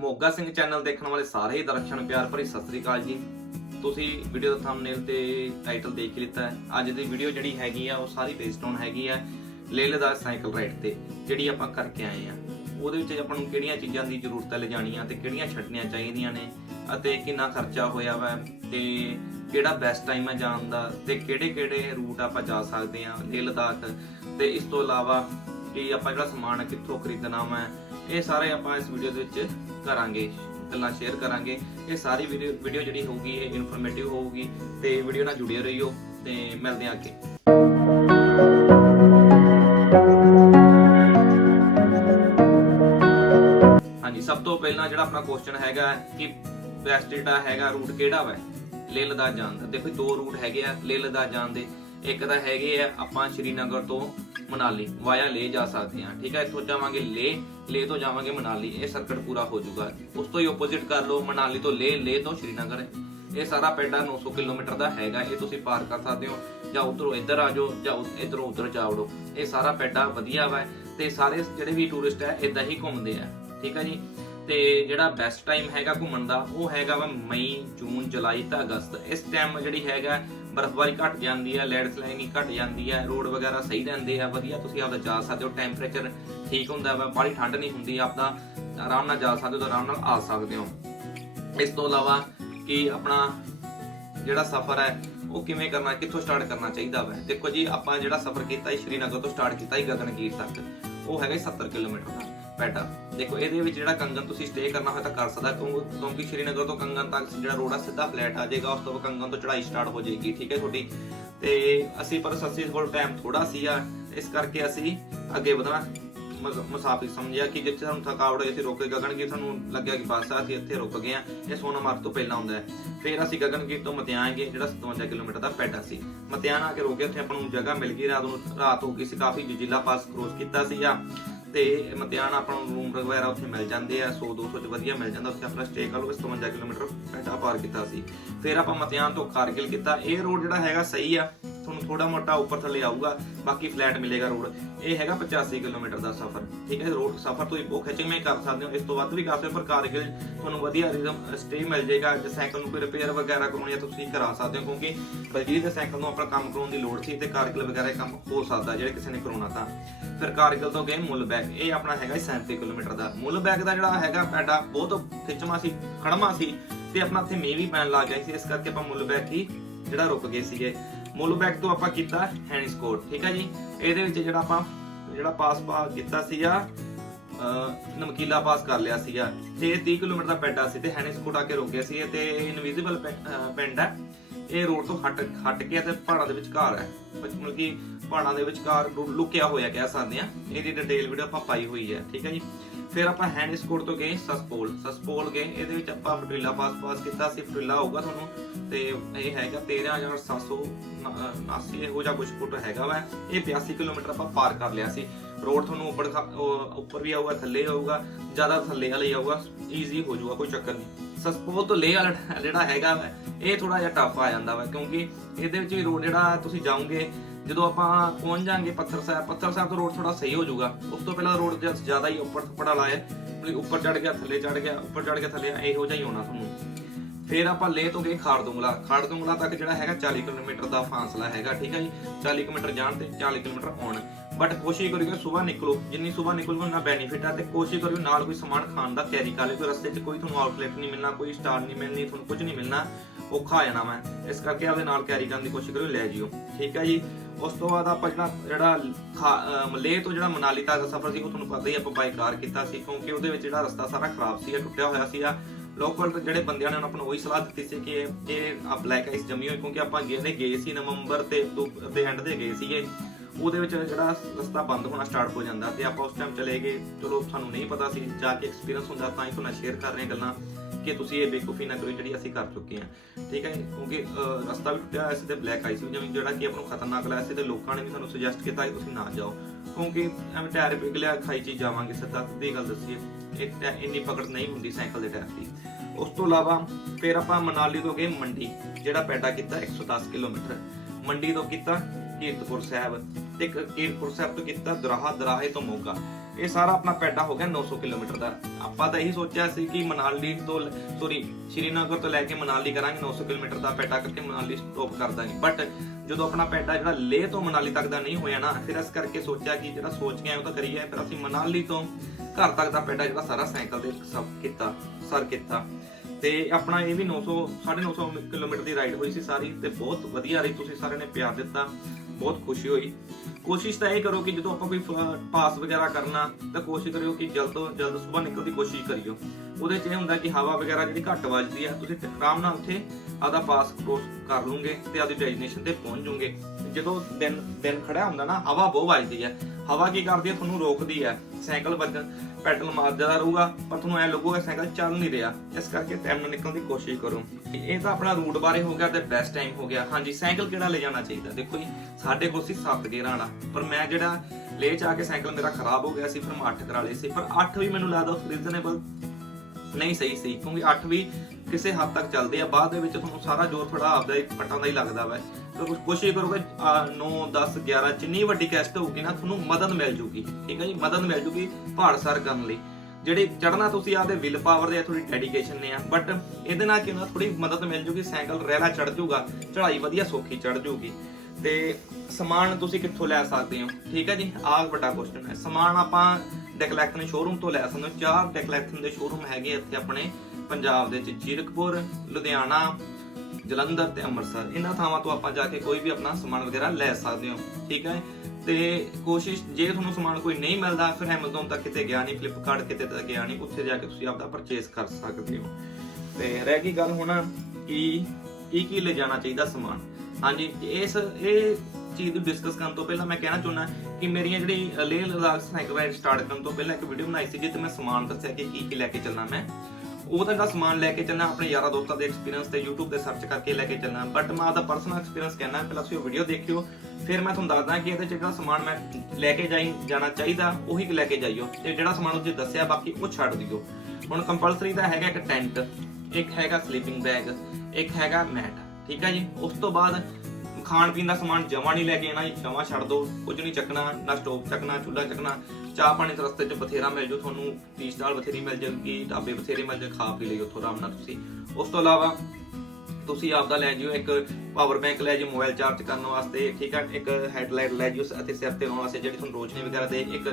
Moga Singh channel ਦੇਖਣ ਵਾਲੇ ਸਾਰੇ ਹੀ ਦਰਸ਼ਕਾਂ ਪਿਆਰ ਭਰੀ ਸਤਿ ਸ੍ਰੀ ਅਕਾਲ ਜੀ। ਤੁਸੀਂ ਵੀਡੀਓ ਦਾ ਥੰਬਨੇਲ ਤੇ ਟਾਈਟਲ ਦੇਖ ਲਿੱਤਾ ਹੈ। ਅੱਜ ਦੀ ਵੀਡੀਓ ਜਿਹੜੀ ਹੈਗੀ ਆ, ਉਹ ਸਾਰੀ ਬੇਸਡ ਔਨ ਹੈਗੀ ਆ ਲੇਹ ਲਦਾਖ ਸਾਈਕਲ ਰਾਈਡ ਤੇ, ਜਿਹੜੀ ਆਪਾਂ ਕਰਕੇ ਆਏ ਆ। ਉਹਦੇ ਵਿੱਚ ਆਪਾਂ ਨੂੰ ਕਿਹੜੀਆਂ ਚੀਜ਼ਾਂ ਦੀ ਜ਼ਰੂਰਤ ਹੈ ਲਿਜਾਣੀਆਂ ਤੇ ਕਿਹੜੀਆਂ ਛੱਡਣੀਆਂ ਚਾਹੀਦੀਆਂ ਨੇ ਅਤੇ ਕਿੰਨਾ ਖਰਚਾ ਹੋਇਆ ਵਾ ਤੇ ਕਿਹੜਾ ਬੈਸਟ ਟਾਈਮ ਹੈ ਜਾਣ ਦਾ ਤੇ ਕਿਹੜੇ ਕਿਹੜੇ ਰੂਟ ਆਪਾਂ ਜਾ ਸਕਦੇ ਆ ਲੇਹ ਲਦਾਖ। ਤੇ ਇਸ ਤੋਂ ਇਲਾਵਾ ਕਿ ਆਪਾਂ ਜਿਹੜਾ ਸਮਾਨ ਕਿੱਥੋਂ ਖਰੀਦਣਾ ਵਾ ਇਹ ਸਾਰੇ ਆਪਾਂ ਇਸ ਵੀਡੀਓ ਦੇ ਵਿੱਚ ਕਰਾਂਗੇ, ਗੱਲਾਂ ਸ਼ੇਅਰ ਕਰਾਂਗੇ। ਇਹ ਸਾਰੀ ਵੀਡੀਓ ਜਿਹੜੀ ਹੋਊਗੀ, ਇਹ ਇਨਫੋਰਮੇਟਿਵ ਹੋਊਗੀ ਤੇ ਵੀਡੀਓ ਨਾਲ ਜੁੜੇ ਰਹੀਓ ਤੇ ਮਿਲਦੇ ਹਾਂ ਅੱਗੇ। ਹਾਂਜੀ, ਸਭ ਤੋਂ ਪਹਿਲਾਂ ਜਿਹੜਾ ਆਪਣਾ ਕੁਐਸਚਨ ਹੈਗਾ ਕਿ ਬੈਸਟ ਜਿਹੜਾ ਹੈਗਾ ਰੂਟ ਕਿਹੜਾ ਵਾ? ਲੇਹ ਲਦਾਖ ਜਾਣ ਦਾ। ਦੇਖੋ ਦੋ ਰੂਟ ਹੈਗੇ ਆ ਲੇਹ ਲਦਾਖ ਜਾਣ ਦੇ। ਇੱਕ ਤਾਂ ਹੈਗੇ ਆ ਆਪਾਂ ਸ਼੍ਰੀਨਗਰ ਤੋਂ ਮਨਾਲੀ, ਵਾਇਆ ਲੇਹ ਜਾ ਸਕਦੇ ਹਾਂ, ਠੀਕ ਹੈ ਇੱਥੋਂ ਜਾਵਾਂਗੇ ਲੇਹ ਲੇਹ ਤੋਂ ਜਾਵਾਂਗੇ ਮਨਾਲੀ, ਇਹ ਸਰਕਟ ਪੂਰਾ ਹੋ ਜਾਊਗਾ। ਉਸ ਤੋਂ ਹੀ ਆਪੋਜ਼ਿਟ ਕਰ ਲਓ, ਮਨਾਲੀ ਤੋਂ ਲੇਹ ਲੇਹ ਤੋਂ ਸ਼੍ਰੀਨਗਰ। ਇਹ ਸਾਰਾ ਪੈਂਡਾ 900 ਕਿਲੋਮੀਟਰ ਦਾ ਹੈਗਾ, ਇਹ ਤੁਸੀਂ ਪਾਰ ਕਰ ਸਕਦੇ ਹੋ। ਜਾਂ ਉਧਰੋਂ ਇੱਧਰ ਆ ਜਾਓ, ਜਾਂ ਇਧਰੋਂ ਉਧਰ ਜਾਵੜੋ ਇਹ ਸਾਰਾ ਪੈਂਡਾ ਵਧੀਆ ਵਾ। ਤੇ ਸਾਰੇ ਜਿਹੜੇ ਵੀ ਟੂਰਿਸਟ ਹੈ ਇਦਾਂ ਹੀ ਘੁੰਮਦੇ ਆ, ਠੀਕ ਹੈ ਜੀ? ਤੇ ਜਿਹੜਾ ਬੈਸਟ ਟਾਈਮ ਹੈਗਾ ਘੁੰਮਣ ਦਾ, ਉਹ ਹੈਗਾ ਵਾ ਮਈ, ਜੂਨ, ਜੁਲਾਈ ਤੇ ਅਗਸਤ। ਇਸ ਟਾਈਮ ਜਿਹੜੀ ਹੈਗਾ ਬਰਫ਼ਬਾਰੀ ਘਟ ਜਾਂਦੀ ਹੈ ਲੈਂਡ ਸਲਾਈਡਿੰਗ ਘਟ ਜਾਂਦੀ ਹੈ, ਰੋਡ ਵਗੈਰਾ ਸਹੀ ਰਹਿੰਦੇ ਆ, ਵਧੀਆ ਤੁਸੀਂ ਆਪਦਾ ਜਾ ਸਕਦੇ ਹੋ ਟੈਂਪਰੇਚਰ ਠੀਕ ਹੁੰਦਾ ਵਾ, ਬਾਹਲੀ ਠੰਡ ਨਹੀਂ ਹੁੰਦੀ, ਆਪਦਾ ਆਰਾਮ ਨਾਲ ਜਾ ਸਕਦੇ ਹੋ ਤੇ ਆਰਾਮ ਨਾਲ ਆ ਸਕਦੇ ਹੋ। ਇਸ ਤੋਂ ਇਲਾਵਾ ਕਿ ਆਪਣਾ ਜਿਹੜਾ ਸਫ਼ਰ ਹੈ, ਉਹ ਕਿਵੇਂ ਕਰਨਾ, ਕਿੱਥੋਂ ਸਟਾਰਟ ਕਰਨਾ ਚਾਹੀਦਾ ਵਾ? ਦੇਖੋ ਜੀ, ਆਪਾਂ ਜਿਹੜਾ ਸਫ਼ਰ ਕੀਤਾ ਸੀ ਸ਼੍ਰੀਨਗਰ ਤੋਂ ਸਟਾਰਟ ਕੀਤਾ ਸੀ ਗਗਨਗੀਰ ਤੱਕ, ਉਹ ਹੈਗਾ ਜੀ 70 ਕਿਲੋਮੀਟਰ ਦਾ ਪੈਟਾ ਦੇਖੋ, ਇਹਦੇ ਵਿੱਚ ਜਿਹੜਾ ਕੰਗਨ ਤੁਸੀਂ ਸਟੇ ਕਰਨਾ ਹੋਇਆ ਤਾਂ ਕਰ ਸਕਦਾ ਕਿਉਂ- ਕਿਉਂਕਿ ਸ਼੍ਰੀਨਗਰ ਤੋਂ ਕੰਗਨ ਤੱਕ ਜਿਹੜਾ ਰੋਡ ਆ ਸਿੱਧਾ ਫਲੈਟ ਆ ਜਾਏਗਾ, ਉਸ ਤੋਂ ਬਾਅਦ ਕੰਗਨ ਤੋਂ ਚੜਾਈ ਸਟਾਰਟ ਹੋ ਜਾਏਗੀ, ਠੀਕ ਹੈ ਤੁਹਾਡੀ? ਤੇ ਅਸੀਂ ਪਰ ਸੱਸੀ ਕੋਲ ਟਾਈਮ ਥੋੜਾ ਸੀਗਾ, ਇਸ ਕਰਕੇ ਅਸੀਂ ਅੱਗੇ ਵਧਣਾ ਮੁਸਾਫਿਰ ਸਮਝਿਆ ਕਿ ਜਿੱਥੇ ਸਾਨੂੰ ਥਕਾਵਟ ਹੋਈ, ਅਸੀਂ ਰੁਕ ਗਏ। ਗਗਨਗੀਰ ਸਾਨੂੰ ਲੱਗਿਆ ਕਿ ਬਸ ਆ, ਅਸੀਂ ਇੱਥੇ ਰੁਕ ਗਏ ਆ ਇਹ ਸੋਨਾਮਾਰਗ ਤੋਂ ਪਹਿਲਾਂ ਆਉਂਦਾ ਹੈ। ਫਿਰ ਅਸੀਂ ਗਗਨਗੀਰ ਤੋਂ ਮਤਿਆਨ ਗਏ ਜਿਹੜਾ 57 ਕਿਲੋਮੀਟਰ ਦਾ ਪੈਡਾ ਸੀ। ਮਤਿਆਨ ਆ ਕੇ ਰੁਕੇ ਉੱਥੇ ਆਪਾਂ ਨੂੰ ਜਗ੍ਹਾ ਮਿਲ ਗਈ, ਰਾਤ ਨੂੰ, ਰਾਤ ਹੋ ਗਈ ਸੀ, ਕਾਫੀ ਜਿਲਾ ਪਾਸ ਕ੍ਰੋਸ ਕੀਤਾ ਸੀਗਾ। ਤੇ ਮਤਿਆਨ ਆਪਾਂ ਨੂੰ ਰੂਮ ਵਗੈਰਾ ਉੱਥੇ ਮਿਲ ਜਾਂਦੇ ਆ 100 200 ਚ ਵਧੀਆ ਮਿਲ ਜਾਂਦਾ, ਉੱਥੇ ਆਪਣਾ ਸਟੇ ਕਰ ਲਓ 57 ਕਿਲੋਮੀਟਰ ਪੈਟਾ ਪਾਰ ਕੀਤਾ ਸੀ ਫਿਰ ਆਪਾਂ ਮਤਿਆਨ ਤੋਂ ਕਾਰਗਿਲ ਕੀਤਾ। ਇਹ ਰੋਡ ਜਿਹੜਾ ਹੈਗਾ ਸਹੀ ਆ। ਤੁਹਾਨੂੰ ਥੋੜਾ ਮੋਟਾ ਉੱਪਰ ਥੱਲੇ ਆਊਗਾ, ਬਾਕੀ ਫਲੈਟ ਮਿਲੇਗਾ ਰੋਡ ਇਹ ਹੈਗਾ 85 ਕਿਲੋਮੀਟਰ ਦਾ ਸਫ਼ਰ, ਠੀਕ ਹੈ ਰੋਡ ਸਫ਼ਰ ਤੁਸੀਂ ਬਹੁਤ ਖਿੱਚਵੇਂ ਕਰ ਸਕਦੇ ਹੋ, ਇਸ ਤੋਂ ਵੱਧ ਵੀ ਕਰ ਸਕਦੇ ਹੋ, ਪਰ ਕਾਰਗਿਲ ਤੁਹਾਨੂੰ ਵਧੀਆ ਰਿਜ਼ਮ ਸਟੇ ਮਿਲ ਜਾਏਗਾ। ਜੇ ਸਾਈਕਲ ਨੂੰ ਕੋਈ ਰਿਪੇਅਰ ਵਗੈਰਾ ਕਰਾਉਣੀ ਹੈ ਤੁਸੀਂ ਕਰਾ ਸਕਦੇ ਹੋ, ਕਿਉਂਕਿ ਬਲਜੀਤ ਦੇ ਸਾਈਕਲ ਨੂੰ ਆਪਣਾ ਕੰਮ ਕਰਾਉਣ ਦੀ ਲੋੜ ਸੀ ਤੇ ਕਾਰਗਿਲ ਵਗੈਰਾ ਕੰਮ ਹੋ ਸਕਦਾ, ਜਿਹੜੇ ਕਿਸੇ ਨੇ ਕਰਾਉਣਾ ਤਾਂ। ਫਿਰ ਕਾਰਗਿਲ ਤੋਂ ਗਏ ਮੁੱਲ ਬੈਗ ਇਹ ਆਪਣਾ ਹੈਗਾ 37 ਕਿਲੋਮੀਟਰ ਦਾ। ਮੁੱਲ ਬੈਗ ਦਾ ਜਿਹੜਾ ਹੈਗਾ ਪੈਡਾ ਬਹੁਤ ਖਿੱਚਵਾਂ ਸੀ ਖੜਮਾ ਸੀ, ਤੇ ਆਪਣਾ ਇੱਥੇ ਮੀਂਹ ਵੀ ਪੈਣ ਲੱਗ ਗਿਆ ਸੀ, ਇਸ ਕਰਕੇ ਆਪਾਂ ਮੁੱਲ ਬੈਗ ਹੀ ਜਿਹੜਾ ਰੁਕ ਗਏ ਸੀਗੇ। ਮੁੱਲਬੈਗ ਤੋਂ ਆਪਾਂ ਕੀਤਾ ਹੈਨਿਸਕੋਟ ਠੀਕ ਹੈ ਜੀ? ਇਹਦੇ ਵਿੱਚ ਜਿਹੜਾ ਆਪਾਂ ਜਿਹੜਾ ਪਾਸ ਪਾ ਕੀਤਾ ਸੀਗਾ ਨਮਕੀਲਾ ਪਾਸ ਕਰ ਲਿਆ ਸੀਗਾ। ਤੇ 30 ਕਿਲੋਮੀਟਰ ਦਾ ਪੈਂਡਾ ਸੀ ਤੇ ਹੈਨਿਸਕੋਟ ਆ ਕੇ ਰੁਕ ਗਿਆ ਸੀ ਤੇ ਇਨਵਿਜ਼ੀਬਲ ਪਿੰਡ ਇਹ ਰੋਡ ਤੋਂ ਹਟ ਹਟ ਕੇ ਤੇ ਪਹਾੜਾਂ ਦੇ ਵਿਚਕਾਰ ਹੈ ਮਤਲਬ ਕਿ ਪਹਾੜਾਂ ਦੇ ਵਿਚਕਾਰ ਲੁ- ਲੁਕਿਆ ਹੋਇਆ ਕਹਿ ਸਕਦੇ ਆ। ਇਹਦੀ ਡਿਟੇਲ ਵੀਡੀਓ ਆਪਾਂ ਪਾਈ ਹੋਈ ਹੈ ਠੀਕ ਹੈ ਜੀ? ਫਿਰ ਆਪਾਂ ਹੈਨਿਸਕੋਟ ਤੋਂ ਗਏ ਸਸਪੋਲ। ਸਸਪੋਲ ਗਏ, ਇਹਦੇ ਵਿੱਚ ਆਪਾਂ ਫਟਿਲਾ ਪਾਸ ਪਾਸ ਕੀਤਾ ਸੀ। ਫਟਿਲਾ ਹੋਊਗਾ ਤੁਹਾਨੂੰ। ਤੇ ਇਹ ਹੈਗਾ 13789 ਇਹੋ ਜਿਹਾ ਕੁਝ ਫੁੱਟ ਹੈਗਾ ਵਾ। ਇਹ 82 ਕਿਲੋਮੀਟਰ ਆਪਾਂ ਪਾਰ ਕਰ ਲਿਆ ਸੀ। ਰੋਡ ਤੁਹਾਨੂੰ ਉੱਪਰ ਉੱਪਰ ਵੀ ਆਊਗਾ, ਥੱਲੇ ਆਊਗਾ, ਜ਼ਿਆਦਾ ਥੱਲੇ ਵਾਲੇ ਆਊਗਾ ਈਜ਼ੀ ਹੋ ਜਾਊਗਾ, ਕੋਈ ਚੱਕਰ ਨਹੀਂ। ਸਸਪੋਲ ਤੋਂ ਲੇਹ ਵਾਲਾ ਜਿਹੜਾ ਹੈਗਾ ਵਾ, ਇਹ ਥੋੜਾ ਜਿਹਾ ਟਫ ਆ ਜਾਂਦਾ ਵਾ, ਕਿਉਂਕਿ ਇਹਦੇ ਵਿੱਚ ਵੀ ਰੋਡ ਜਿਹੜਾ ਤੁਸੀਂ ਜਾਓਗੇ, ਜਦੋਂ ਆਪਾਂ ਪਹੁੰਚ ਜਾਾਂਗੇ ਪੱਥਰ ਸਾਹਿਬ ਪੱਥਰ ਸਾਹਿਬ ਤੋਂ ਰੋਡ ਥੋੜਾ ਸਹੀ ਹੋ ਜਾਊਗਾ। ਉਸ ਤੋਂ ਪਹਿਲਾਂ ਰੋਡ ਜ਼ਿਆਦਾ ਹੀ ਉੱਪਰ ਥੱਪੜਾ ਲਾਇਆ ਉੱਪਰ ਚੜ ਗਿਆ, ਥੱਲੇ ਚੜ ਗਿਆ, ਉੱਪਰ ਚੜ ਗਿਆ, ਥੱਲੇ ਇਹੋ ਜਿਹਾ ਹੀ ਹੋਣਾ ਤੁਹਾਨੂੰ। ਫਿਰ ਆਪਾਂ ਲੇਹ ਤੋਂ ਗਏ ਖਾਰਦੁੰਗਲਾ ਖਾਰਦੁੰਗਲਾ ਤੱਕ ਜਿਹੜਾ ਹੈਗਾ 40 ਕਿਲੋਮੀਟਰ ਦਾ ਫਾਸਲਾ ਹੈਗਾ, ਠੀਕ ਹੈ ਜੀ? 40 ਕਿਲੋਮੀਟਰ ਜਾਣ ਤੇ 40 ਕਿਲੋਮੀਟਰ ਆਉਣ। ਬਟ ਕੋਸ਼ਿਸ਼ ਕਰਿਓ ਸਵੇਰ ਨਿਕਲੋ, ਜਿੰਨੀ ਸਵੇਰ ਨਿਕਲੋਗੇ ਉਨਾ ਬੈਨੀਫਿਟ ਆ ਤੇ ਕੋਸ਼ਿਸ਼ ਕਰਿਓ ਨਾਲ ਕੋਈ ਸਮਾਨ ਖਾਣ ਦਾ ਕੈਰੀ ਕਰ ਲਿਓ, ਕੋਈ ਰਸਤੇ 'ਚ ਕੋਈ ਤੁਹਾਨੂੰ ਆਊਟਲੈਟ ਨਹੀਂ ਮਿਲਣਾ, ਕੋਈ ਸਟਾਰ ਨਹੀਂ ਮਿਲਣੀ, ਤੁਹਾਨੂੰ ਕੁਝ ਨਹੀਂ ਮਿਲਣਾ, ਔਖਾ ਆ ਜਾਣਾ ਮੈਂ। ਇਸ ਕਰਕੇ ਆਪਦੇ ਨਾਲ ਕੈਰੀ ਕਰਨ ਦੀ ਕੋਸ਼ਿਸ਼ ਕਰਿਓ, ਲੈ ਜਿਓ, ਠੀਕ ਹੈ ਜੀ? ਉਸ ਤੋਂ ਬਾਅਦ ਆਪਾਂ ਜਿਹੜਾ ਜਿਹੜਾ ਖਾ- ਲੇਹ ਤੋਂ ਜਿਹੜਾ ਮਨਾਲੀ ਤੱਕ ਦਾ ਸਫ਼ਰ ਸੀ, ਉਹ ਤੁਹਾਨੂੰ ਪਤਾ ਹੀ ਆਪਾਂ ਬਾਈ ਕਾਰ ਕੀਤਾ ਸੀ, ਕਿਉਂਕਿ ਉਹਦੇ ਵਿੱਚ ਜਿਹੜਾ ਰਸਤਾ ਸਾਰਾ ਖਰਾਬ ਸੀ ਟੁੱਟਿਆ ਹੋਇਆ ਸੀ ਆ ਲੋਕਲ ਜਿਹੜੇ ਬੰਦਿਆਂ ਨੇ ਉਹਨਾਂ ਨੂੰ ਉਹੀ ਸਲਾਹ ਦਿੱਤੀ ਸੀ ਕਿ ਇਹ- ਆ ਬਲੈਕ ਆਈਸ ਜੰਮੀ ਹੋਈ ਕਿਉਂਕਿ ਆਪਾਂ ਗਏ ਨੇ ਗਏ ਸੀ ਨਵੰਬਰ ਤੇ ਅਕਤੂਬਰ ਦੇ ਐਂਡ ਤੇ ਗਏ ਸੀਗੇ। ਉਹਦੇ ਵਿੱਚ ਜਿਹੜਾ ਰਸਤਾ ਬੰਦ ਹੋਣਾ ਸਟਾਰਟ ਹੋ ਜਾਂਦਾ ਤੇ ਆਪਾਂ ਉਸ ਟਾਈਮ ਚਲੇ ਗਏ। ਚਲੋ ਤੁਹਾਨੂੰ ਨਹੀਂ ਪਤਾ ਸੀ, ਜਾ ਕੇ ਐਕਸਪੀਰੀਅੰਸ ਹੁੰਦਾ ਤਾਂ ਹੀ ਤੁਹਾਨੂੰ ਸ਼ੇਅਰ ਕਰ ਰਹੇ ਗੱਲਾਂ ਕਿ ਤੁਸੀਂ ਇਹ ਬੇਕੂਫੀ ਨਾ ਕਰੋ ਜਿਹੜੀ ਅਸੀਂ ਕਰ ਚੁੱਕੇ ਹਾਂ। ਠੀਕ ਹੈ ਕਿਉਂਕਿ ਰਸਤਾ ਵੀ ਟੁੱਟਿਆ ਹੋਇਆ ਸੀ ਤੇ ਬਲੈਕ ਆਈਸ ਵੀ ਜਮੀ, ਜਿਹੜਾ ਕਿ ਆਪਾਂ ਨੂੰ ਖਤਰਨਾਕ ਲੱਗਿਆ ਸੀ ਤੇ ਲੋਕਾਂ ਨੇ ਵੀ ਸਾਨੂੰ ਸੁਜੈਸਟ ਕੀਤਾ ਕਿ ਤੁਸੀਂ ਨਾ ਜਾਓ। ਕਿਉਂਕਿ ਐਵੇਂ ਟਾਇਰ ਪਿਘਲਿਆ ਖਾਈ ਚ ਜਾਵਾਂਗੇ ਸਿੱਧਾ ਦੀ ਗੱਲ ਦੱਸੀਏ ਇਹ ਟੈ- ਇੰਨੀ ਪਕੜ ਨਹੀਂ ਹੁੰਦੀ ਸਾਈਕਲ ਦੇ ਟਾਇਰ ਦੀ। ਉਸ ਤੋਂ ਇਲਾਵਾ ਫਿਰ ਆਪਾਂ ਮਨਾਲੀ ਤੋਂ ਗਏ ਮੰਡੀ, ਜਿਹੜਾ ਪੈਡਾ ਕੀਤਾ 110 ਕਿਲੋਮੀਟਰ। ਮੰਡੀ ਤੋਂ ਕੀਤਾ ਕੀਰਤਪੁਰ ਸਾਹਿਬ ਤੇ ਕੀਰਤਪੁਰ ਸਾਹਿਬ ਤੋਂ ਕੀਤਾ ਦਰਾਹਾ, ਦਰਾਹੇ ਤੋਂ ਮੋਗਾ। ਇਹ ਸਾਰਾ ਆਪਣਾ ਪੈਡਾ ਹੋ ਗਿਆ 900 ਕਿਲੋਮੀਟਰ ਦਾ। ਆਪਾਂ ਤਾਂ ਇਹੀ ਸੋਚਿਆ ਸੀ ਕਿ ਮਨਾਲੀ ਤੋਂ ਸੋਰੀ ਸ਼੍ਰੀਨਗਰ ਤੋਂ ਲੈ ਕੇ ਮਨਾਲੀ ਕਰਾਂਗੇ 900 ਕਿਲੋਮੀਟਰ ਦਾ ਪੈਡਾ ਕਰਕੇ ਮਨਾਲੀ ਸਟਾਪ ਕਰ ਦਾਂਗੇ। ਬਟ ਜਦੋਂ ਆਪਣਾ ਪੈਡਾ ਜਿਹੜਾ ਲੇਹ ਤੋਂ ਮਨਾਲੀ ਤੱਕ ਦਾ ਨਹੀਂ ਹੋਇਆ ਨਾ, ਫਿਰ ਇਸ ਕਰਕੇ ਸੋਚਿਆ ਕਿ ਜਿਹੜਾ ਸੋਚ ਕੇ ਆਏ ਉਹ ਤਾਂ ਕਰੀਏ, ਫਿਰ ਅਸੀਂ ਮਨਾਲੀ ਤੋਂ ਘਰ ਤੱਕ ਦਾ ਪੈਡਾ ਜਿਹੜਾ ਸਾਰਾ ਸਾਈਕਲ ਤੇ ਸਭ ਕੀਤਾ, ਸਰ ਕੀਤਾ। ਤੇ ਆਪਣਾ ਇਹ ਵੀ 900 950 ਕਿਲੋਮੀਟਰ ਦੀ ਰਾਈਡ ਹੋਈ ਸੀ ਸਾਰੀ ਤੇ ਬਹੁਤ ਵਧੀਆ ਰਹੀ, ਤੁਸੀਂ ਸਾਰਿਆਂ ਨੇ ਪਿਆਰ ਦਿੱਤਾ, ਬਹੁਤ ਖੁਸ਼ੀ ਹੋਈ। ਕੋਸ਼ਿਸ਼ ਤਾਂ ਇਹ ਕਰੋ ਕਿ ਜਦੋਂ ਆਪਾਂ ਕੋਈ ਪਾਸ ਵਗੈਰਾ ਕਰਨਾ, ਤਾਂ ਕੋਸ਼ਿਸ਼ ਕਰਿਓ ਕਿ ਜਲਦ ਤੋਂ ਜਲਦ ਸਵੇਰ ਨਿਕਲਣ ਦੀ ਕੋਸ਼ਿਸ਼ ਕਰਿਓ। ਉਹਦੇ 'ਚ ਇਹ ਹੁੰਦਾ ਕਿ ਹਵਾ ਵਗੈਰਾ ਜਿਹੜੀ ਘੱਟ ਵੱਜਦੀ ਆ, ਤੁਸੀਂ ਆਰਾਮ ਨਾਲ ਉੱਥੇ ਆਦਾ ਪਾਸ ਕ੍ਰੋਸ ਕਰ ਲੂਗੇ ਤੇ ਆਦੀ ਡੈਸਟੀਨੇਸ਼ਨ ਤੇ ਪਹੁੰਚ ਜੂਗੇ। ਜਦੋਂ ਦਿਨ ਦਿਨ ਖੜਾ ਹੁੰਦਾ ਨਾ, ਹਵਾ ਬਹੁਤ ਵੱਜਦੀ ਆ। ਹਵਾ ਕੀ ਕਰਦੀ ਆ? ਤੁਹਾਨੂੰ ਰੋਕਦੀ ਆ। ਸਾਈਕਲ ਵੱਜਣ ਪੈਡਲ ਮਾਰਦਾ ਰਹੂਗਾ, ਪਰ ਤੁਹਾਨੂੰ ਐ ਲੱਗੂਗਾ ਸਾਈਕਲ ਚੱਲ ਨਹੀਂ ਰਿਹਾ। ਇਸ ਕਰਕੇ ਟਾਈਮ ਨਾਲ ਨਿਕਲਣ ਦੀ ਕੋਸ਼ਿਸ਼ ਕਰੋ। ਇਹ ਤਾਂ ਆਪਣਾ ਰੂਟ ਬਾਰੇ ਹੋ ਗਿਆ, ਤੇ ਬੈਸਟ ਟਾਈਮ ਹੋ ਗਿਆ। ਹਾਂਜੀ, ਸਾਈਕਲ ਕਿਹੜਾ ਲੈ ਜਾਣਾ ਚਾਹੀਦਾ? ਦੇਖੋ ਜੀ, ਸਾਡੇ ਕੋਲ ਸੀ 7 ਗੇਰਾਂ ਵਾਲਾ, ਪਰ ਮੈਂ ਜਿਹੜਾ ਲੈ ਚ ਆ ਕੇ ਸਾਈਕਲ ਮੇਰਾ ਖਰਾਬ ਹੋ ਗਿਆ ਸੀ, ਫਿਰ ਮੈਂ 8 ਕਰਾ ਲਏ ਸੀ। ਪਰ 8 ਵੀ ਮੈਨੂੰ ਲੱਗਦਾ ਰੀਜ਼ਨੇਬਲ ਨਹੀਂ ਸਹੀ ਸੀ, ਕਿਉਂਕਿ 8 ਵੀ ਕਿਸੇ ਹੱਦ ਤੱਕ ਚੱਲਦੇ ਆ। ਬਾਅਦ ਦੇ ਵਿੱਚ ਤੁਹਾਨੂੰ ਸਾਰਾ ਜ਼ੋਰ ਥੋੜਾ ਆਪਦਾ ਹੀ ਪੱਟਾਂ ਦਾ ਹੀ ਲੱਗਦਾ ਵਾ। ਤਾਂ ਕੁਛ ਕੋਸ਼ਿਸ਼ ਕਰੋਗੇ 9 10 11 ਜਿੰਨੀ ਵੱਡੀ ਕੈਸਟ ਹੋਊਗੀ ਨਾ, ਤੁਹਾਨੂੰ ਮਦਦ ਮਿਲ ਜੂਗੀ। ਠੀਕ ਹੈ ਜੀ? ਮਦਦ ਮਿਲ ਜੂਗੀ ਪਹਾੜ ਸਰ ਕਰਨ ਲਈ। ਜਿਹੜੀ ਚੜਨਾ ਤੁਸੀਂ ਆਪਦੇ ਵਿਲ ਪਾਵਰ ਦੇ ਆ ਥੋੜੀ ਡੈਡੀਕੇਸ਼ਨ ਨੇ ਆ। ਬਟ ਇਹਦੇ ਨਾਲ ਕੀ ਹੁੰਦਾ ਥੋੜੀ ਮਦਦ ਮਿਲ ਜੂਗੀ, ਸਾਈਕਲ ਰੈਲਾ ਚੜ ਜੂਗਾ ਚੜਾਈ ਵਧੀਆ ਸੌਖੀ ਚੜ ਜੂਗੀ। ਤੇ ਸਮਾਨ ਤੁਸੀਂ ਕਿੱਥੋਂ ਲੈ ਸਕਦੇ ਹੋ? ਠੀਕ ਹੈ ਜੀ? ਆਹ ਵੱਡਾ ਕੁਐਸਚਨ ਹੈ। ਸਮਾਨ ਆਪਾਂ ਡੈਕਲੈਕਟਨ ਸ਼ੋਰੂਮ ਤੋਂ ਲੈ ਸਕਦੇ ਹੋ। ਚਾਰ ਡੈਕਲੈਕਟਨ ਦੇ ਸ਼ੋਰੂਮ ਹੈਗੇ ਇੱਥੇ ਆਪਣੇ। ਪੰਜਾਬ ਦੇ ਵਿੱਚ ਜੀਰਕਪੁਰ, ਲੁਧਿਆਣਾ, ਜਲੰਧਰ ਤੇ ਅੰਮ੍ਰਿਤਸਰ। ਇਹਨਾਂ ਥਾਵਾਂ ਤੋਂ ਆਪਾਂ ਜਾ ਕੇ ਕੋਈ ਵੀ ਆਪਣਾ ਸਮਾਨ ਵਗੈਰਾ ਲੈ ਸਕਦੇ ਹੋ, ਠੀਕ ਹੈ? ਤੇ ਕੋਸ਼ਿਸ਼, ਜੇ ਤੁਹਾਨੂੰ ਸਮਾਨ ਕੋਈ ਨਹੀਂ ਮਿਲਦਾ, ਫਿਰ Amazon ਤੱਕ ਕਿਤੇ ਗਿਆ ਨਹੀਂ, Flipkart ਕਿਤੇ ਤੱਕ ਗਿਆ ਨਹੀਂ, ਉੱਥੇ ਜਾ ਕੇ ਤੁਸੀਂ ਆਪਦਾ ਪਰਚੇਸ ਕਰ ਸਕਦੇ ਹੋ। ਤੇ ਰਹਿ ਗਈ ਗੱਲ ਹੁਣ ਕਿ ਕੀ ਕੀ ਲੈ ਜਾਣਾ ਚਾਹੀਦਾ ਸਮਾਨ? ਹਾਂਜੀ, ਇਸ, ਇਹ ਚੀਜ਼ ਨੂੰ ਡਿਸਕਸ ਕਰਨ ਤੋਂ ਪਹਿਲਾਂ ਮੈਂ ਕਹਿਣਾ ਚਾਹੁੰਦਾ ਕਿ ਮੇਰੀਆਂ ਜਿਹੜੀ Leh Ladakh cycle ride start ਕਰਨ ਤੋਂ ਪਹਿਲਾਂ ਇੱਕ ਵੀਡੀਓ ਬਣਾਈ ਸੀ, ਜਿੱਥੇ ਮੈਂ ਸਮਾਨ ਦੱਸਿਆ ਕਿ ਕੀ ਕੀ ਲੈ ਕੇ ਚੱਲਣਾ ਮੈਂ। ਉਹ ਤਾਂ ਜਿਹੜਾ ਸਮਾਨ ਲੈ ਕੇ ਚੱਲਣਾ, ਆਪਣੇ ਯਾਰਾਂ ਦੋਸਤਾਂ ਦੇ ਐਕਸਪੀਰੀਅੰਸ ਤੇ YouTube ਤੇ ਸਰਚ ਕਰਕੇ ਲੈ ਕੇ ਚੱਲਣਾ। ਬਟ ਮੈਂ ਆਪਦਾ ਪਰਸਨਲ ਐਕਸਪੀਰੀਅੰਸ ਕਹਿਣਾ, ਪਹਿਲਾਂ ਤੁਸੀਂ ਉਹ ਵੀਡੀਓ ਦੇਖਿਓ, ਫਿਰ ਮੈਂ ਤੁਹਾਨੂੰ ਦੱਸਦਾ ਕਿ ਇਹਦੇ ਜਿਹੜਾ ਸਮਾਨ ਮੈਂ ਲੈ ਕੇ ਜਾਈ, ਜਾਣਾ ਚਾਹੀਦਾ, ਉਹੀ ਲੈ ਕੇ ਜਾਈਓ। ਤੇ ਜਿਹੜਾ ਸਮਾਨ ਉਹ ਦੱਸਿਆ, ਬਾਕੀ ਉਹ ਛੱਡ ਦਿਓ। ਹੁਣ ਕੰਪਲਸਰੀ ਦਾ ਹੈਗਾ ਇੱਕ ਟੈਂਟ ਇੱਕ ਹੈਗਾ ਸਲੀਪਿੰਗ ਬੈਗ ਇੱਕ ਹੈਗਾ ਮੈਟ ਠੀਕ ਹੈ ਜੀ? ਉਸ ਤੋਂ ਬਾਅਦ ਖਾਣ ਪੀਣ ਦਾ ਸਮਾਨ ਜਮਾ ਨਹੀਂ ਲੈ ਕੇ ਆਣਾ ਜਮਾ ਛੱਡ ਦੋ, ਕੁਝ ਨਹੀਂ ਚੱਕਣਾ, ਨਾ ਸਟੋਵ ਚੱਕਣਾ, ਚੁੱਲ੍ਹਾ ਚੱਕਣਾ। ਚਾਹ ਪਾਣੀ ਤਾਂ ਰਸਤੇ 'ਚ ਬਥੇਰਾ ਮਿਲ ਜੂ, ਤੁਹਾਨੂੰ ਟੀ ਸਟਾਲ ਬਥੇਰੀ ਮਿਲ ਜਾਊਗੀ ਢਾਬੇ ਬਥੇਰੇ ਮਿਲ ਜਾ ਖਾ ਪੀ ਲਈ ਉੱਥੋਂ ਆਰਾਮ ਨਾਲ ਤੁਸੀਂ। ਉਸ ਤੋਂ ਇਲਾਵਾ ਤੁਸੀਂ ਆਪਦਾ ਲੈ ਜਿਓ, ਇੱਕ ਪਾਵਰ ਬੈਂਕ ਲੈ ਜਿਓ ਮੋਬਾਈਲ ਚਾਰਜ ਕਰਨ ਵਾਸਤੇ, ਠੀਕ ਹੈ ਇੱਕ ਹੈਡਲਾਈਟ ਲੈ ਜਿਓ ਅਤੇ ਸਿਰ ਤੇ ਲਾਉਣ ਵਾਸਤੇ, ਜਿਹੜੀ ਤੁਹਾਨੂੰ ਰੋਸ਼ਨੀ ਵਗੈਰਾ ਦੇ, ਇੱਕ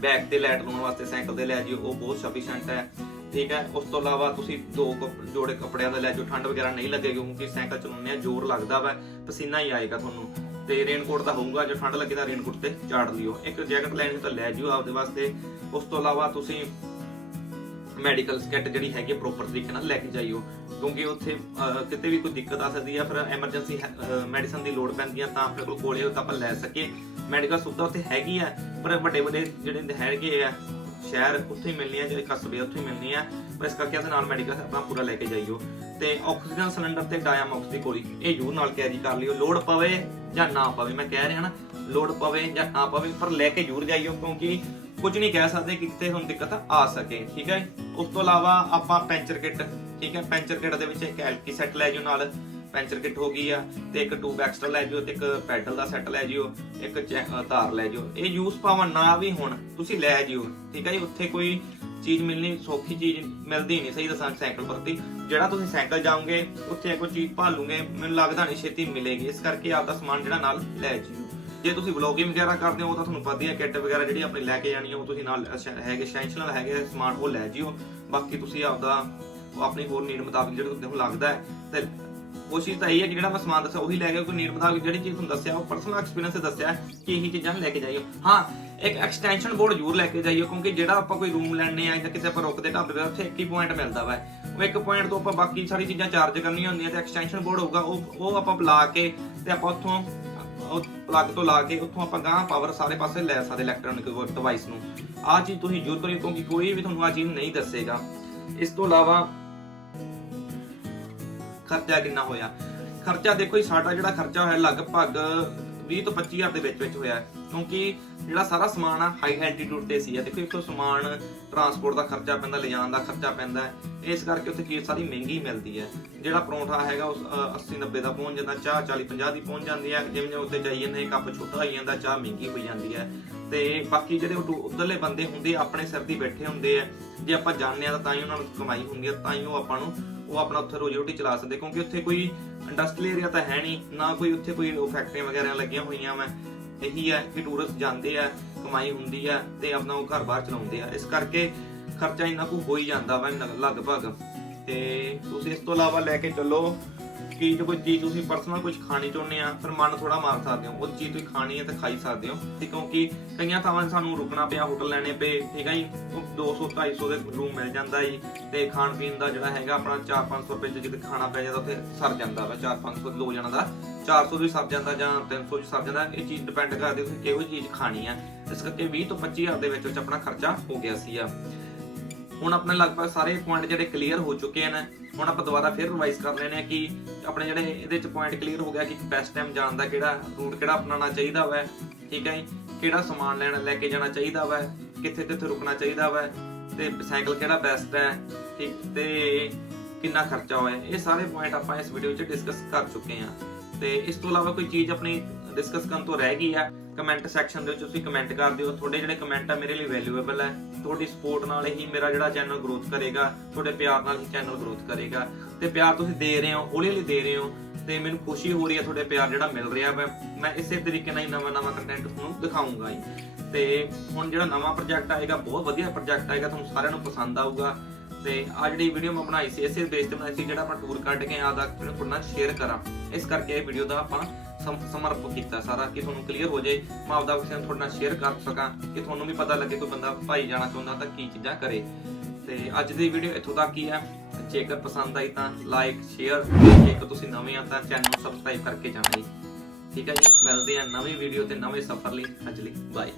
ਬੈਕ ਤੇ ਲਾਈਟ ਲਾਉਣ ਵਾਸਤੇ ਸਾਈਕਲ ਤੇ ਲੈ ਜਿਓ, ਉਹ ਬਹੁਤ ਸਫੀਸ਼ੀਐਂਟ ਹੈ, ਠੀਕ ਹੈ ਉਸ ਤੋਂ ਇਲਾਵਾ ਤੁਸੀਂ ਦੋ ਜੋੜੇ ਕੱਪੜਿਆਂ ਦਾ ਲੈ ਜਿਓ, ਠੰਡ ਵਗੈਰਾ ਨਹੀਂ ਲੱਗੇਗੀ, ਕਿਉਂਕਿ ਸਾਈਕਲ ਚਲਾਉਂਦੇ ਆ, ਜ਼ੋਰ ਲੱਗਦਾ ਵਾ, ਪਸੀਨਾ ਹੀ ਆਏਗਾ ਤੁਹਾਨੂੰ। ਤੇ ਰੇਨਕੋਟ ਤਾਂ ਹੋਊਗਾ, ਜੇ ਠੰਡ ਲੱਗੇ ਤਾਂ ਰੇਨਕੋਟ ਤੇ ਝਾੜ ਲਿਓ ਇੱਕ ਜੈਕਟ ਲੈਣੀ ਤਾਂ ਲੈ ਜਿਓ ਆਪਦੇ ਵਾਸਤੇ। ਉਸ ਤੋਂ ਇਲਾਵਾ ਤੁਸੀਂ ਮੈਡੀਕਲ ਸਕਿੱਟ ਜਿਹੜੀ ਹੈਗੀ ਪ੍ਰੋਪਰ ਤਰੀਕੇ ਨਾਲ ਲੈ ਕੇ ਜਾਈਓ ਕਿਉਂਕਿ ਉੱਥੇ ਕਿਤੇ ਵੀ ਕੋਈ ਦਿੱਕਤ ਆ ਸਕਦੀ ਆ, ਫਿਰ ਐਮਰਜੈਂਸੀ ਮੈਡੀਸਨ ਦੀ ਲੋੜ ਪੈਂਦੀ ਆ, ਤਾਂ ਆਪਣੇ ਕੋਲ ਕੋਲੇ ਤਾਂ ਆਪਾਂ ਲੈ ਸਕੀਏ। ਮੈਡੀਕਲ ਸੁਵਿਧਾ ਉੱਥੇ ਹੈਗੀ ਆ, ਪਰ ਵੱਡੇ ਵੱਡੇ ਜਿਹੜੇ ਹੈਗੇ ਆ ਸ਼ਹਿਰ ਉੱਥੇ ਹੀ ਮਿਲਣੀ ਆ, ਜਿਹੜੇ ਕਸਬੇ ਉੱਥੇ ਹੀ ਮਿਲਣੀ ਆ। ਪਰ ਇਸ ਕਰਕੇ ਇਹਦੇ ਨਾਲ ਮੈਡੀਕਲ ਆਪਣਾ ਪੂਰਾ ਲੈ ਕੇ ਜਾਈਓ। ਤੇ ਆਕਸੀਜਨ ਸਿਲੰਡਰ ਤੇ ਡਾਇਆਮੌਕਸ ਦੀ ਗੋਲੀ, ਇਹ ਜ਼ਰੂਰ ਨਾਲ ਕੈਰੀ ਕਰ ਲਿਓ। ਲੋੜ ਪਵੇ ਜਾਂ ਨਾ ਪਵੇ, ਮੈਂ ਕਹਿ ਰਿਹਾ ਨਾ, ਲੋੜ ਪਵੇ ਜਾਂ ਨਾ ਪਵੇ, ਪਰ ਲੈ ਕੇ ਜ਼ਰੂਰ ਜਾਈਓ, ਕਿਉਂਕਿ ਕੁਝ ਨਹੀਂ ਕਹਿ ਸਕਦੇ ਕਿਤੇ ਹੁਣ ਦਿੱਕਤ ਆ ਸਕੇ, ਠੀਕ ਹੈ ਉਸ ਤੋਂ ਇਲਾਵਾ ਆਪਾਂ ਪੈਂਚਰ ਕਿੱਟ, ਠੀਕ ਹੈ ਪੈਂਚਰ ਕਿੱਟ ਦੇ ਵਿੱਚ ਇੱਕ ਐਲਕੀ ਸੈੱਟ ਲੈ ਜਿਓ ਨਾਲ। ਪੈਂਚਰ ਕਿੱਟ ਹੋ ਗਈ ਆ, ਤੇ ਇੱਕ ਟੂਬ ਐਕਸਟਰਾ ਲੈ ਜਿਓ, ਤੇ ਇੱਕ ਪੈਡਲ ਦਾ ਸੈੱਟ ਲੈ ਜਿਓ, ਇੱਕ ਚੈ- ਤਾਰ ਲੈ ਜਿਓ। ਇਹ ਯੂਜ਼ ਪਾਵਨ ਨਾ ਵੀ ਹੁਣ, ਤੁਸੀਂ ਲੈ ਜਿਓ, ਠੀਕ ਹੈ ਜੀ? ਉੱਥੇ ਕੋਈ ਚੀਜ਼ ਮਿਲਣੀ, ਸੌਖੀ ਚੀਜ਼ ਮਿਲਦੀ ਨਹੀਂ, ਸਹੀ ਦੱਸਾਂ, ਸਾਈਕਲ ਪ੍ਰਤੀ ਜਿਹੜਾ ਤੁਸੀਂ ਸਾਈਕਲ ਜਾਓਗੇ, ਉੱਥੇ ਕੋਈ ਚੀਜ਼ ਭਾਲੂਗੇ, ਮੈਨੂੰ ਲੱਗਦਾ ਨਹੀਂ ਛੇਤੀ ਮਿਲੇਗੀ। ਇਸ ਕਰਕੇ ਆਪਦਾ ਸਮਾਨ ਜਿਹੜਾ ਨਾਲ ਲੈ ਜਿਓ। ਜੇ ਤੁਸੀਂ ਵਲੌਗਿੰਗ ਵਗੈਰਾ ਕਰਦੇ ਹੋ, ਉਹ ਤਾਂ ਤੁਹਾਨੂੰ ਪਤਾ ਹੀ ਹੈ ਕਿੱਟ ਵਗੈਰਾ ਜਿਹੜੀ ਆਪਣੀ ਲੈ ਕੇ ਜਾਣੀ ਉਹ ਤੁਸੀਂ ਨਾਲ ਅਸ- ਹੈਗੇ ਐਸੈਂਸ਼ੀਅਲ ਹੈਗੇ ਸਮਾਨ, ਉਹ ਲੈ ਜਿਓ। ਬਾਕੀ ਤੁਸੀਂ ਆਪਦਾ ਆਪਣੀ ਹੋਰ ਨੀਡ ਮੁਤਾਬਿਕ ਜਿਹੜਾ ਤੁਹਾਨੂੰ ਲੱਗਦਾ ਹੈ, ਤੇ ਕੋਸ਼ਿਸ਼ ਤਾਂ ਇਹ ਹੈ ਕਿ ਜਿਹੜਾ ਮੈਂ ਸਮਾਨ ਦੱਸਿਆ, ਉਹੀ ਲੈ ਕੇ ਕੋਈ ਨੀਡ ਮੁਤਾਬਿਕ ਜਿਹੜੀ ਚੀਜ਼ ਤੁਹਾਨੂੰ ਦੱਸਿਆ, ਉਹ ਪਰਸਨਲ ਐਕਸਪੀਰੀਅੰਸ ਤੇ ਦੱਸਿਆ ਕਿ ਇਹੀ ਚੀਜ਼ਾਂ ਲੈ ਕੇ ਜਾਈਓ। ਹਾਂ, ਇੱਕ ਐਕਸਟੈਂਸ਼ਨ ਬੋਰਡ ਜ਼ਰੂਰ ਲੈ ਕੇ ਜਾਈਓ, ਕਿਉਂਕਿ ਜਿਹੜਾ ਆਪਾਂ ਕੋਈ ਰੂਮ ਲੈਣੇ ਆ ਜਾਂ ਕਿਸੇ ਆਪਾਂ ਰੁਕਦੇ ਢਾਬੇ ਤੇ, ਉੱਥੇ ਇੱਕ ਹੀ ਪੁਆਇੰਟ ਮਿਲਦਾ ਵਾ। ਉਹ ਇੱਕ ਪੁਆਇੰਟ ਤੋਂ ਆਪਾਂ ਬਾਕੀ ਸਾਰੀ ਚੀਜ਼ਾਂ ਚਾਰਜ ਕਰਨੀਆਂ ਹੁੰਦੀਆਂ ਤੇ ਐਕਸਟੈਂਸ਼ਨ ਬੋਰਡ ਹੋਊਗਾ, ਉਹ ਉਹ ਆਪਾਂ ਲਾ ਕੇ ਤੇ ਆਪਾਂ ਉੱਥੋਂ ਉਹ ਪਲੱਗ ਤੋਂ ਲਾ ਕੇ ਉੱਥੋਂ ਆਪਾਂ ਗਾਂ ਪਾਵਰ ਸਾਰੇ ਪਾਸੇ ਲੈ ਸਕਦੇ ਇਲੈਕਟ੍ਰੋਨਿਕ ਡਿਵਾਈਸ ਨੂੰ। ਆਹ ਚੀਜ਼ ਤੁਸੀਂ ਜ਼ਰੂਰ ਕਰਿਓ, ਕਿਉਂਕਿ ਕੋਈ ਵੀ ਤੁਹਾਨੂੰ ਆਹ ਚੀਜ਼ ਨਹੀਂ ਦੱਸੇਗਾ। ਇਸ ਤੋਂ ਇਲਾਵਾ ਖਰਚਾ ਕਿੰਨਾ ਹੋਇਆ? ਖਰਚਾ ਦੇਖੋ ਜੀ, ਸਾਡਾ ਜਿਹੜਾ ਖਰਚਾ ਹੋਇਆ ਲਗਭਗ 20 ਤੋਂ 25000 ਦੇ ਵਿੱਚ ਵਿੱਚ ਹੋਇਆ ਕਿਉਂਕਿ ਜਿਹੜਾ ਸਾਰਾ ਸਮਾਨ ਆ ਹਾਈ ਐਲਟੀਟਿਊਡ ਤੇ ਸੀ ਆ। ਦੇਖੋ ਇੱਥੋਂ ਸਮਾਨ ਟਰਾਂਸਪੋਰਟ ਦਾ ਖਰਚਾ ਪੈਂਦਾ, ਲਿਜਾਣ ਦਾ ਖਰਚਾ ਪੈਂਦਾ ਇਸ ਕਰਕੇ ਉੱਥੇ ਚੀਜ਼ ਸਾਰੀ ਮਹਿੰਗੀ ਮਿਲਦੀ ਹੈ। ਜਿਹੜਾ ਪਰੌਂਠਾ ਹੈਗਾ, ਉਸ 80 90 ਦਾ ਪਹੁੰਚ ਜਾਂਦਾ, ਚਾਹ 40 50 ਦੀ ਪਹੁੰਚ ਜਾਂਦੀ ਹੈ। ਜਿਵੇਂ ਜਿਵੇਂ ਉੱਤੇ ਜਾਈ ਜਾਂਦੇ ਕੱਪ ਛੋਟਾ ਹੋਈ ਜਾਂਦਾ, ਚਾਹ ਮਹਿੰਗੀ ਹੋਈ ਜਾਂਦੀ ਹੈ। ਤੇ ਬਾਕੀ ਜਿਹੜੇ ਉਦੋਂ- ਉੱਧਰਲੇ ਬੰਦੇ ਹੁੰਦੇ, ਆਪਣੇ ਸਿਰ ਦੀ ਬੈਠੇ ਹੁੰਦੇ ਆ ਜੇ ਆਪਾਂ ਜਾਣਦੇ ਆ ਤਾਂ ਤਾਂ ਹੀ ਉਹਨਾਂ ਨੂੰ ਕਮਾਈ ਹੁੰਦੀ ਹੈ, ਤਾਂ ਹੀ ਉਹ ਆਪਾਂ ਨੂੰ ਉਹ ਆਪਣਾ ਉੱਥੇ ਰੋਜੀ ਰੋਟੀ ਚਲਾ ਸਕਦੇ, ਕਿਉਂਕਿ ਉੱਥੇ ਕੋਈ ਇੰਡਸਟਰੀਅਲ ਏਰੀਆ ਤਾਂ ਹੈ ਨਹੀਂ, ਨਾ ਕੋਈ ਉੱਥੇ ਕੋਈ ਫੈਕਟਰੀਆਂ ਵਗੈਰਾ ਲੱਗੀਆਂ ਹੋਈਆਂ ਵਾ। ਇਹੀ ਹੈ ਕਿ ਟੂਰਿਸਟ ਜਾਂਦੇ ਆ, ਕਮਾਈ ਹੁੰਦੀ ਆ ਤੇ ਆਪਣਾ ਉਹ ਘਰ-ਬਾਰ ਚਲਾਉਂਦੇ ਆ। ਇਸ ਕਰਕੇ ਖਰਚਾ ਇੰਨਾ ਕੁ ਹੋ ਹੀ ਜਾਂਦਾ ਵਾ ਲਗਭਗ। ਤੇ ਤੁਸੀਂ ਇਸ ਤੋਂ ਇਲਾਵਾ ਲੈ ਕੇ ਚੱਲੋ ਕਿ ਕੋਈ ਚੀਜ਼ ਤੁਸੀਂ ਪਰਸਨਲ ਕੁਝ ਖਾਣੀ ਚਾਹੁੰਦੇ ਆ, ਫਿਰ ਮਨ ਥੋੜਾ ਮਾਰ ਸਕਦੇ ਹੋ। ਉਹ ਚੀਜ਼ ਤੁਸੀਂ ਖਾਣੀ ਹੈ ਤਾਂ ਖਾਈ ਸਕਦੇ ਹੋ। ਤੇ ਕਿਉਂਕਿ ਕਈਆਂ ਥਾਵਾਂ ਸਾਨੂੰ ਰੁਕਣਾ ਪਿਆ ਹੋਟਲ ਲੈਣੇ ਪਏ, ਠੀਕ ਹੈ ਜੀ? 200 250 ਦੇ ਰੂਮ ਮਿਲ ਜਾਂਦਾ ਜੀ। ਤੇ ਖਾਣ ਪੀਣ ਦਾ ਜਿਹੜਾ ਹੈਗਾ ਆਪਣਾ 4-500 ਰੁਪਏ 'ਚ ਜਿੱਦ ਖਾਣਾ ਪੈ ਜਾਂਦਾ, ਉੱਥੇ ਸਰ ਜਾਂਦਾ ਵਾ। 4-500 ਦੋ ਜਣਾਂ ਦਾ। 400 ਵੀ ਸਰ ਜਾਂਦਾ ਜਾਂ 300 ਵੀ ਸਰ ਜਾਂਦਾ। ਇਹ ਚੀਜ਼ ਡਿਪੈਂਡ ਕਰਦੀ ਤੁਸੀਂ ਕਿਹੋ ਚੀਜ਼ ਖਾਣੀ ਆ। ਇਸ ਕਰਕੇ 20 ਤੋਂ 25000 ਦੇ ਵਿੱਚ ਵਿੱਚ ਆਪਣਾ ਖਰਚਾ ਹੋ ਗਿਆ ਸੀ ਆ ਹੁਣ ਆਪਣੇ ਲਗਭਗ ਸਾਰੇ ਪੁਆਇੰਟ ਜਿਹੜੇ ਕਲੀਅਰ ਹੋ ਚੁੱਕੇ ਹਨ। ਹੁਣ ਆਪਾਂ ਦੁਬਾਰਾ ਫਿਰ ਰਿਵਾਈਜ਼ ਕਰ ਲੈਣੇ ਆ ਕਿ ਆਪਣੇ ਜਿਹੜੇ ਇਹਦੇ ਚ ਪੁਆਇੰਟ ਕਲੀਅਰ ਹੋ ਗਿਆ ਕਿ ਬੈਸਟ ਟਾਈਮ ਜਾਣ ਦਾ ਕਿਹੜਾ ਰੂਟ ਕਿਹੜਾ ਅਪਣਾਉਣਾ ਚਾਹੀਦਾ ਵਾ, ਠੀਕ ਹੈ ਜੀ? ਕਿਹੜਾ ਸਮਾਨ ਲੈਣ ਲੈ ਕੇ ਜਾਣਾ ਚਾਹੀਦਾ ਵਾ, ਕਿੱਥੇ ਕਿੱਥੇ ਰੁਕਣਾ ਚਾਹੀਦਾ ਵਾ, ਤੇ ਸਾਈਕਲ ਕਿਹੜਾ ਬੈਸਟ ਹੈ, ਠੀਕ? ਤੇ ਕਿੰਨਾ ਖਰਚਾ ਹੋਇਆ, ਇਹ ਸਾਰੇ ਪੁਆਇੰਟ ਆਪਾਂ ਇਸ ਵੀਡੀਓ 'ਚ ਡਿਸਕਸ ਕਰ ਚੁੱਕੇ ਹਾਂ। ਤੇ ਇਸ ਤੋਂ ਇਲਾਵਾ ਕੋਈ ਚੀਜ਼ ਆਪਣੀ ਡਿਸਕਸ ਕਰਨ ਤੋਂ ਰਹਿ ਗਈ ਆ ਕਮੈਂਟ ਸੈਕਸ਼ਨ ਦੇ ਵਿੱਚ ਤੁਸੀਂ ਕਮੈਂਟ ਕਰ ਦਿਓ। ਤੁਹਾਡੇ ਜਿਹੜੇ ਕਮੈਂਟ ਆ, ਮੇਰੇ ਲਈ ਵੈਲਿਊਏਬਲ ਹੈ ਤੁਹਾਡੀ ਸਪੋਰਟ ਨਾਲ ਹੀ ਮੇਰਾ ਜਿਹੜਾ ਚੈਨਲ ਗਰੋਥ ਕਰੇਗਾ, ਤੁਹਾਡੇ ਪਿਆਰ ਨਾਲ ਹੀ ਚੈਨਲ ਗਰੋਥ ਕਰੇਗਾ। ਤੇ ਪਿਆਰ ਤੁਸੀਂ ਦੇ ਰਹੇ ਹੋ ਹੌਲੀ ਹੌਲੀ ਦੇ ਰਹੇ ਹੋ। ਤੇ ਮੈਨੂੰ ਖੁਸ਼ੀ ਹੋ ਰਹੀ ਹੈ ਤੁਹਾਡੇ ਪਿਆਰ ਜਿਹੜਾ ਮਿਲ ਰਿਹਾ ਵਾ। ਮੈਂ ਇਸੇ ਤਰੀਕੇ ਨਾਲ ਹੀ ਨਵਾਂ ਨਵਾਂ ਕੰਟੈਂਟ ਤੁਹਾਨੂੰ ਦਿਖਾਉਂਗਾ ਹੀ ਤੇ ਹੁਣ ਜਿਹੜਾ ਨਵਾਂ ਪ੍ਰੋਜੈਕਟ ਆਏਗਾ, ਬਹੁਤ ਵਧੀਆ ਪ੍ਰੋਜੈਕਟ ਆਏਗਾ, ਤੁਹਾਨੂੰ ਸਾਰਿਆਂ ਨੂੰ ਪਸੰਦ ਆਊਗਾ। ਤੇ ਆ ਜਿਹੜੀ ਵੀਡੀਓ ਮੈਂ ਬਣਾਈ ਸੀ, ਇਸੇ ਬੇਸ ਤੇ ਬਣਾਈ ਸੀ, ਜਿਹੜਾ ਆਪਾਂ ਟੂਰ ਕੱਢ ਕੇ ਆਦਾ ਤੁਹਾਡੇ ਨਾਲ ਸ਼ੇਅਰ ਕਰਾਂ। ਇਸ ਕਰਕੇ ਇਹ ਵੀਡੀਓ ਦਾ ਆਪਾਂ ਸਮਰਪਿਤ ਕੀਤਾ ਸਾਰਾ, ਕਿ ਤੁਹਾਨੂੰ ਕਲੀਅਰ ਹੋ ਜਾਏ, ਮੈਂ ਆਪਦਾ ਕਿਸੇ ਨੂੰ ਤੁਹਾਡੇ ਨਾਲ ਸ਼ੇਅਰ ਕਰ ਸਕਾਂ, ਕਿ ਤੁਹਾਨੂੰ ਵੀ ਪਤਾ ਲੱਗੇ ਕੋਈ ਬੰਦਾ ਭਾਈ ਜਾਣਾ ਚਾਹੁੰਦਾ ਤਾਂ ਕੀ ਚੀਜ਼ਾਂ ਕਰੇ। ਤੇ ਅੱਜ ਦੀ ਵੀਡੀਓ ਇੱਥੋਂ ਤੱਕ ਹੀ ਹੈ। ਜੇਕਰ ਪਸੰਦ ਆਈ ਤਾਂ ਲਾਈਕ ਸ਼ੇਅਰ ਜੇਕਰ ਤੁਸੀਂ ਨਵੇਂ ਆ ਤਾਂ ਚੈਨਲ ਨੂੰ ਸਬਸਕ੍ਰਾਈਬ ਕਰਕੇ ਜਾਣਾ ਜੀ। ਠੀਕ ਹੈ ਜੀ? ਮਿਲਦੇ ਆ ਨਵੀਂ ਵੀਡੀਓ ਤੇ ਨਵੇਂ ਸਫ਼ਰ ਲਈ। ਅੱਜ ਲਈ ਬਾਏ